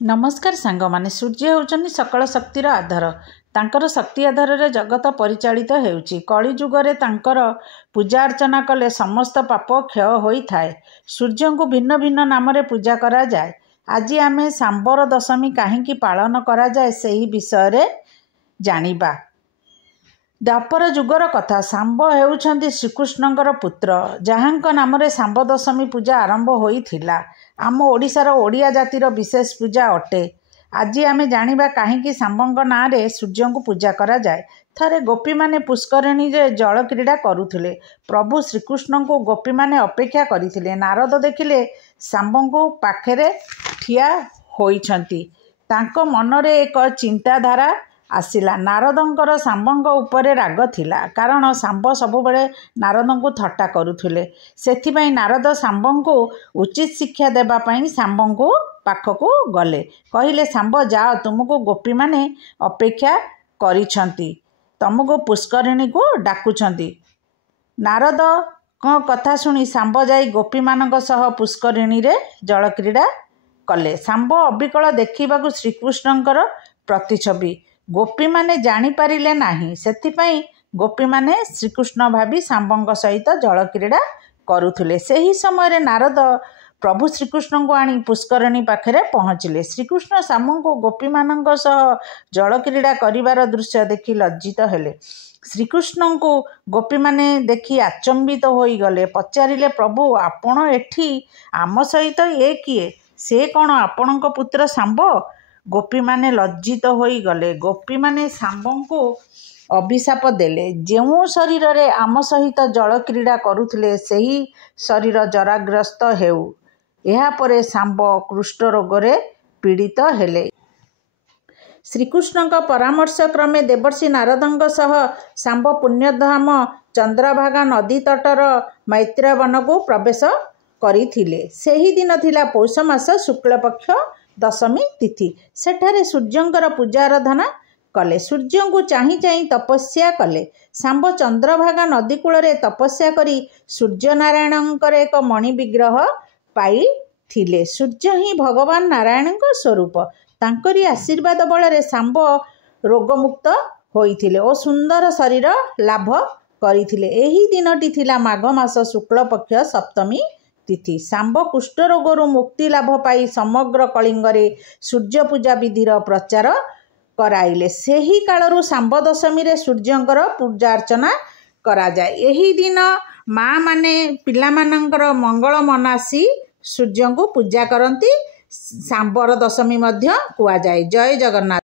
नमस्कार सांग माने सूर्य होउचनी सकल शक्तिर आधार तांकर शक्ति आधार रे जगत परिचालित हेउची कली जुगरे तांकर पूजा अर्चना कले समस्त पाप क्षय होई थाए। सूर्य को भिन्न भिन्न नाम रे पूजा करा जाए। आज आमे सांबर दशमी काहेकि पालन करा जाए सेही विषय रे जानिबा। द्वापर जुगर कथा सांब हेउछंती श्रीकृष्णंकर पुत्र जहांक नाम रे सांब दशमी पूजा आरंभ होइथिला। आम ओडिशार ओडिया जातिर विशेष पूजा अटे। आज आमे जानिबा काहेकि सांबंक नाँ रे सूर्य को पूजा करा जाए। थरे गोपी माने पुष्करिणी रे जल क्रीड़ा करुथिले। प्रभु श्रीकृष्ण को गोपी माने अपेक्षा करिथिले। नारद देखिले सांबंको पाखेरे ठिया होइछंती। तांको मनरे एक चिंताधारा आसिला। नारदंकर सांबंक उपरे राग थिला कारण सांब सबुबले नारदंको थट्टा करुथिले। सेथिपाई नारद सांबंको उचित शिक्षा देबा पई सांबंको पाखको गले। कहिले सांब जाओ तुमको गोपी माने अपेक्षा करिछंती, तुमको पुष्करिणी को डाकुछंती। नारद को कथा सुनी सांब जाई गोपी मानक सह पुष्करिणी रे जल क्रीड़ा कले। सांब अबिकल देखिबाकू श्रीकृष्णंकर प्रतिछवि गोपी माने जानी पारिले नाही। सेथिपाई गोपी माने श्रीकृष्ण भावी सांबंक सहित जल क्रीड़ा करुथिले। सेही समय नारद प्रभु श्रीकृष्ण को आनी पुष्करिणी पाखरे पहुँचिले। श्रीकृष्ण सांब को गोपी मानक सह जल क्रीड़ा करिवार दृश्य देखि लज्जित हेले। श्रीकृष्ण को गोपी माने देखि आचंबित होई गले। पचारिले प्रभु आपण एठी आम सहित ए किए? से कौन आपणक पुत्र सांब? गोपी माने लज्जित होई गले। गोपी माने सांबं को अभिशाप देले। जेउ शरीर रे आम सहित जल क्रीड़ा करुथिले सेही शरीर जराग्रस्त हेउ। एहा परे सांब कुष्ठ रोग रे पीड़ित हेले। श्रीकृष्ण का परामर्श क्रमे देवर्षि नारदंक सह सांब पुण्यधाम चंद्रभागा नदी तटर मैत्रेय वन को प्रवेश करिथिले। सेही दिन थिला पौष मास शुक्ल पक्ष दशमी तिथि। सेठारे सूर्यंकर पूजा आराधना कले। सूर्य को चाही चाही तपस्या कले। सांब चंद्रभागा नदी कूल रे तपस्या करी सूर्य नारायणंकर एक मणि विग्रह पाई थिले। सूर्य ही भगवान नारायणंक स्वरूप। तांकरी आशीर्वाद बल सांब रोगमुक्त होइथिले ओ सुंदर शरीर लाभ करिथिले। एही दिनटी थिला माघ मास शुक्ल पक्ष सप्तमी तिथि। सांब कुष्ठ रोगरु मुक्ति लाभ पाई समग्र कलिंगरे सूर्य पूजा विधिर प्रचार कराइले। सेही कालरु सांब दशमी रे सूर्यंकर पूजा अर्चना करा जाए। एही दिन माँ माने पिला मानंकर मंगल मनासी सूर्य को पूजा करती। सांबर दशमी मध्य कुआ जाए। जय जगन्नाथ।